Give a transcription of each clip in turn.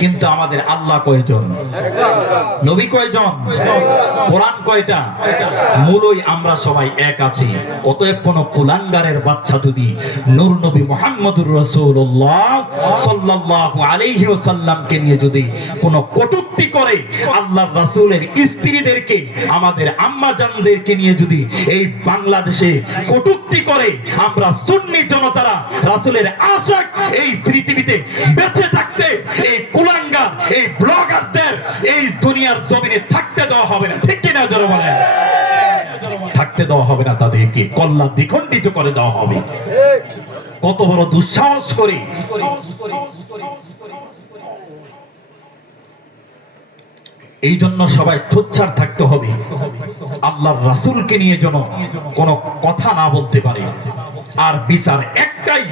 কিন্তু আমাদের আল্লাহ কয়জন, নবী কয়জন, কোরআন কয়টা? মূলই আমরা সবাই এক আছি। অতএব কোন কুলাঙ্গারের বাচ্চা যদি নূর নবী মুহাম্মদুর রাসূলুল্লাহ সাল্লাল্লাহু আলাইহি ওয়াসাল্লামকে নিয়ে যদি কোন কটূক্তি করে, আল্লাহর রাসূলের স্ত্রীদেরকে, আমাদের আম্মা জানদেরকে নিয়ে যদি এই বাংলাদেশে কটূক্তি করে, আমরা সুন্নি জনতারা রাসূলের আশিক এই পৃথিবীতে বেঁচে থাকতে এই কুলাঙ্গার, এই ব্লগারদের এই দুনিয়ার জমিনে থাকতে দেওয়া হবে না। ঠিক কিনা জোরে বলেন? থাকতে দেওয়া হবে না, তাদেরকে কল্লা দ্বিখণ্ডিত করে দেওয়া হবে। কত বড় দুঃসাহস করে! এই জন্য সবাই সোচ্চার থাকতে হবে, আল্লাহর রাসূলকে নিয়ে যেন কোনো কথা না বলতে পারে। আর বিচার একটাই,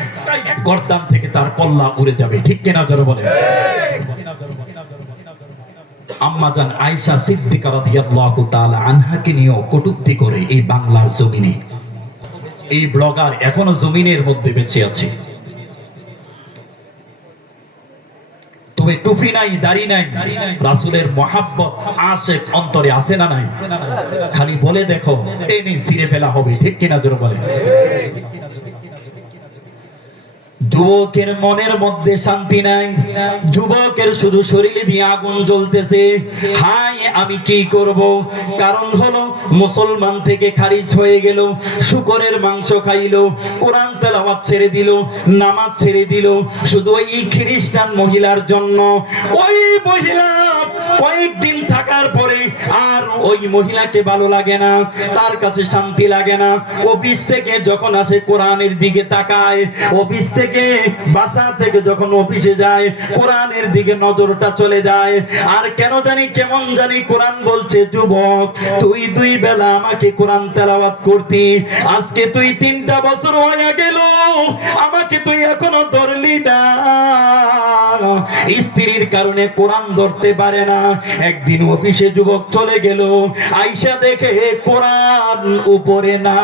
গর্দান থেকে তার কল্লা উড়ে যাবে। ঠিক কিনা জোরে বলেন? আম্মা জান আয়েশা সিদ্দিকা রাদিয়াল্লাহু তাআলা আনহাকে নিয়ে কটূক্তি করে এই বাংলার জমিনে এই ব্লগার এখনো জমিনের মধ্যে বেঁচে আছে। তবে টুপি নাই, দাড়ি নাই, রাসূলের মহব্বত আশিক অন্তরে আছে না নাই? খালি বলে দেখো, টেনে ছিঁড়ে ফেলা হবে। ঠিক কিনা জোরে বলেন? যুবকের মনের মধ্যে শান্তি নাই, যুবকের শুধু শরীরে দিয়ে আগুন জ্বলতেছে। হায় আমি কি করব? কারণ হলো মুসলমান থেকে খারিজ হয়ে গেল, শুকরের মাংস খাইলো, কোরআন তেলাওয়াত ছেড়ে দিল, নামাজ ছেড়ে দিল, শুধু ওই খ্রিস্টান মহিলার জন্য। ওই মহিলা কয়েকদিন থাকার পরে আর ওই মহিলাকে ভালো লাগে না, তার কাছে শান্তি লাগে না। অফিস থেকে যখন আসে কোরআনের দিকে তাকায়, অফিস থেকে বাসা থেকে যখন অফিসে যায় কোরআনের দিকে নজরটা চলে যায়। আর কেন জানি কেমন জানি কোরআন বলছে, যুবক তুই 2 বেলা আমাকে কোরআন তেলাওয়াত করতি, আজকে তুই 3টা বছর হয়ে গেল, আমাকে তুই এখনো ধরলি না। স্ত্রীর কারণে কোরআন ধরতে পারে না। একদিন অফিসে যুবক চলে গেল, আয়েশা দেখে কোরআন উপরে না।